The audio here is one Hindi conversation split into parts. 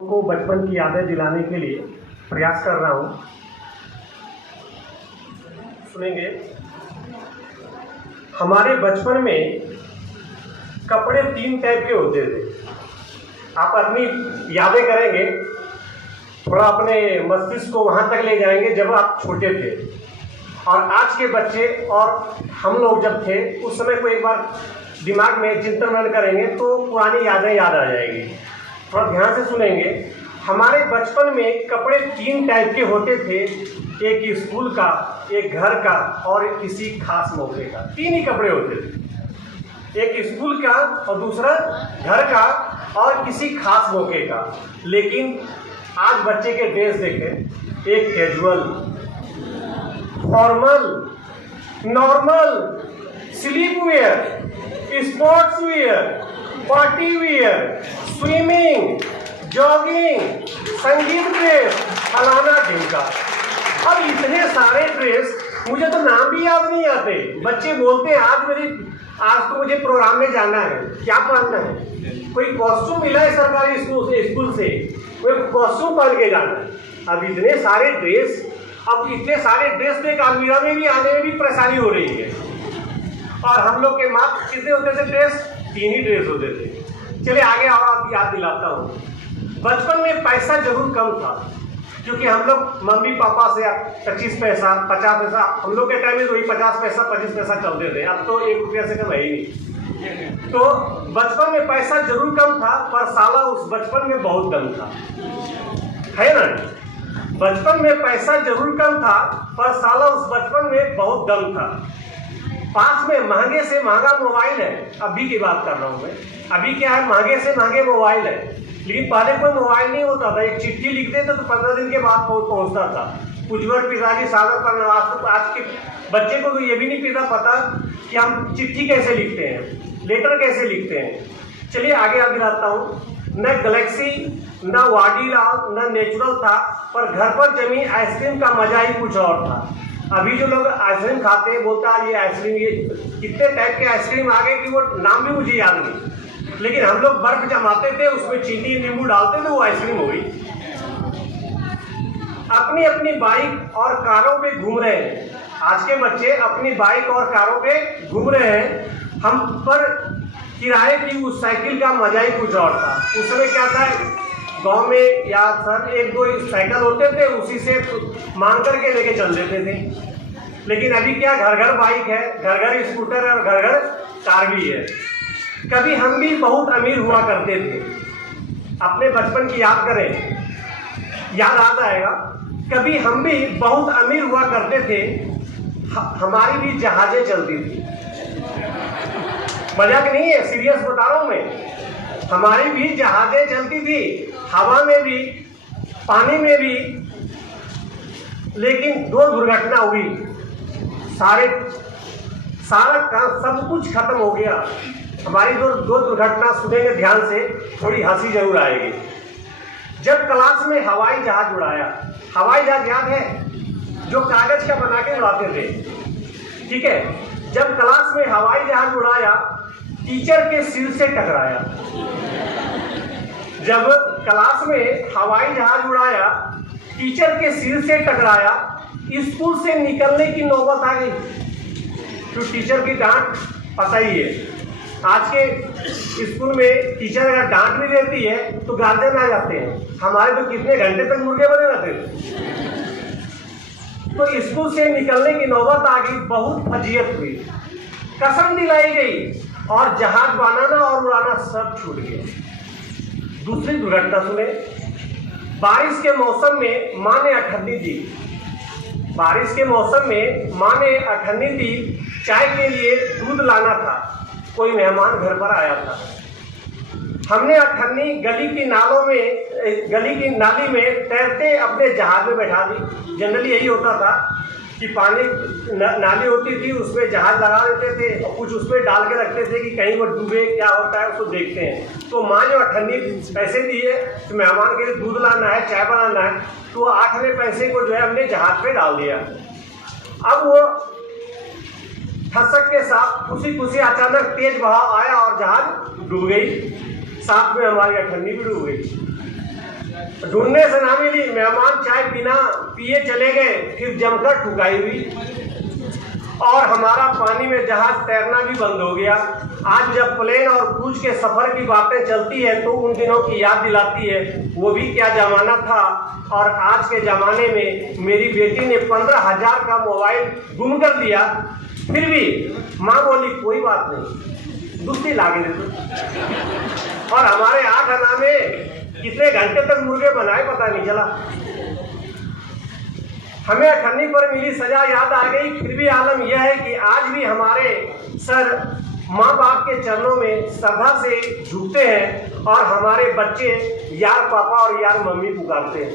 को बचपन की यादें दिलाने के लिए प्रयास कर रहा हूँ। सुनेंगे। हमारे बचपन में कपड़े 3 टाइप के होते थे। आप अपनी यादें करेंगे, थोड़ा अपने मस्तिष्क को वहाँ तक ले जाएंगे जब आप छोटे थे, और आज के बच्चे और हम लोग जब थे उस समय को एक बार दिमाग में चिंतन मनन करेंगे तो पुरानी यादें याद आ जाएगी। थोड़ा ध्यान से सुनेंगे। हमारे बचपन में कपड़े 3 टाइप के होते थे, एक स्कूल का, एक घर का और किसी खास मौके का। 3 ही कपड़े होते थे, एक स्कूल का और दूसरा घर का और किसी खास मौके का। लेकिन आज बच्चे के ड्रेस देखें, एक casual, formal, normal, sleepwear, sportswear, party wear, swimming, jogging, संगीत ड्रेस, फलाना ढिमका। अब इतने सारे ड्रेस, मुझे तो नाम भी याद नहीं आते। बच्चे बोलते हैं आज तो मुझे प्रोग्राम में जाना है। क्या पहनना है? कोई कॉस्ट्यूम मिला है सरकारी स्कूल से कोई कॉस्ट्यूम पहन के जाना है। अब इतने सारे ड्रेस, अब इतने सारे ड्रेस तो एक अलमीरा में भी आने में भी परेशानी हो रही है। और हम लोग के मात्र कितने होते थे ड्रेस? 3 ही ड्रेस होते थे। चलिए आगे और आप याद दिलाता हूँ। बचपन में पैसा जरूर कम था, क्योंकि हम लोग मम्मी पापा से 25 पैसा 50 पैसा, हम लोग के टाइम में वही 50 पैसा 25 पैसा चलते थे। अब तो 1 रुपया से कम है ही नहीं। तो बचपन में पैसा जरूर कम था, पर साला उस बचपन में बहुत दम था, है ना? बचपन में पैसा जरूर कम था, पर साला उस बचपन में बहुत दम था। पास में महंगे से महंगा मोबाइल है। अभी की बात कर रहा हूँ मैं। अभी क्या है, महंगे से महंगे मोबाइल है, लेकिन पहले कोई मोबाइल नहीं होता था। एक चिट्ठी लिखते थे तो 15 दिन के बाद पहुंचता था। उज्ज्वल पिताजी सागर पर नवाज। आज के बच्चे को तो ये भी नहीं पता कि हम चिट्ठी कैसे लिखते हैं, लेटर कैसे लिखते हैं। चलिए आगे दिलाता हूँ। न गैलेक्सी, न वाडीलाल, न नेचुरल था, पर घर पर जमी आइसक्रीम का मजा ही कुछ और था। अभी जो लोग आइसक्रीम खाते हैं, बोलता है ये आइसक्रीम, ये कितने टाइप के आइसक्रीम आ गए कि वो नाम भी मुझे याद नहीं। लेकिन हम लोग बर्फ जमाते थे, उसमें चीनी नींबू डालते थे, वो आइसक्रीम हो गई। अपनी अपनी बाइक और कारों पे घूम रहे हैं। आज के बच्चे अपनी बाइक और कारों पे घूम रहे हैं। हम पर किराए की उस साइकिल का मजा ही कुछ और था। उस समय क्या था, गांव में या सर 1-2 साइकिल होते थे, उसी से मांग करके लेके चल देते थे। लेकिन अभी क्या, घर घर बाइक है, घर घर स्कूटर है और घर घर कार भी है। कभी हम भी बहुत अमीर हुआ करते थे। अपने बचपन की याद करें, याद आता आएगा। कभी हम भी बहुत अमीर हुआ करते थे। हमारी भी जहाजें चलती थी। मजाक नहीं है, सीरियस बता रहा हूं मैं। हमारी भी जहाजें चलती थी, हवा में भी, पानी में भी। लेकिन 2 दुर्घटना हुई, सारा काम सब कुछ खत्म हो गया। हमारी 2 दुर्घटना सुनेंगे ध्यान से, थोड़ी हंसी जरूर आएगी। जब क्लास में हवाई जहाज उड़ाया, हवाई जहाज याद है जो कागज का बना के उड़ाते थे, ठीक है? जब क्लास में हवाई जहाज उड़ाया, टीचर के सिर से टकराया। जब क्लास में हवाई जहाज उड़ाया, टीचर के सिर से टकराया, स्कूल से निकलने की नौबत आ गई। तो टीचर की डांट पता ही है। आज के स्कूल में टीचर अगर डांट भी देती है तो गार्जियन आ जाते हैं। हमारे तो कितने घंटे तक मुर्गे बने रहते थे। तो स्कूल से निकलने की नौबत आ गई, बहुत फजीयत हुई, कसम दिलाई गई और जहाज बनाना और उड़ाना सब छूट गया। दूसरी दुर्घटना सुने। बारिश के मौसम में माँ ने अठन्नी दी। बारिश के मौसम में माँ ने अठन्नी दी। चाय के लिए दूध लाना था, कोई मेहमान घर पर आया था। हमने अठन्नी गली की नाली में तैरते अपने जहाज में बैठा दी। जनरली यही होता था कि पानी नाली होती थी, उसमें जहाज लगा देते थे और कुछ उसमें डाल के रखते थे कि कहीं वो डूबे, क्या होता है उसको देखते हैं। तो माँ ने अठन्नी पैसे दिए तो मेहमान के लिए दूध लाना है, चाय बनाना है, तो 8वें पैसे को जो है हमने जहाज पे डाल दिया। अब वो ठसक के साथ खुशी अचानक तेज बहाव आया और जहाज डूब गई। साथ में हमारी अठन्नी भी डूब गई। ढूंढने से ना मिली, मेहमान चाय बिना पिए चले गए, फिर जमकर ठुकाई हुई। और हमारा पानी में जहाज तैरना भी बंद हो गया। आज जब प्लेन और क्रूज के सफर की बातें चलती है तो उन दिनों की याद दिलाती है, वो भी क्या जमाना था। और आज के ज़माने में मेरी बेटी ने 15,000 का मोबाइल गुम कर दिया, फिर भी माँ बोली कोई बात नहीं, दूसरी लागे दे दो। और हमारे 8 आना में कितने घंटे तक मुर्गे बनाए पता नहीं चला। हमें अठन्नी पर मिली सजा याद आ गई, फिर भी आलम यह है कि आज भी हमारे सर माँ बाप के चरणों में श्रद्धा से झुकते हैं और हमारे बच्चे यार पापा और यार मम्मी पुकारते हैं।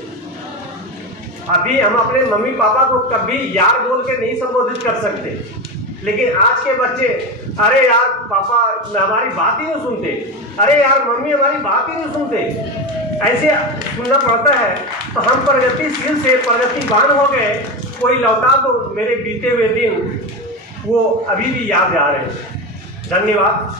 अभी हम अपने मम्मी पापा को कभी यार बोल के नहीं संबोधित कर सकते, लेकिन आज के बच्चे अरे यार पापा हमारी बात ही नहीं सुनते, अरे यार मम्मी हमारी बात ही नहीं सुनते, ऐसे सुनना पड़ता है। तो हम प्रगतिशील से प्रगतिवान हो गए। कोई लौटा तो मेरे बीते हुए दिन वो अभी भी याद आ रहे हैं। धन्यवाद।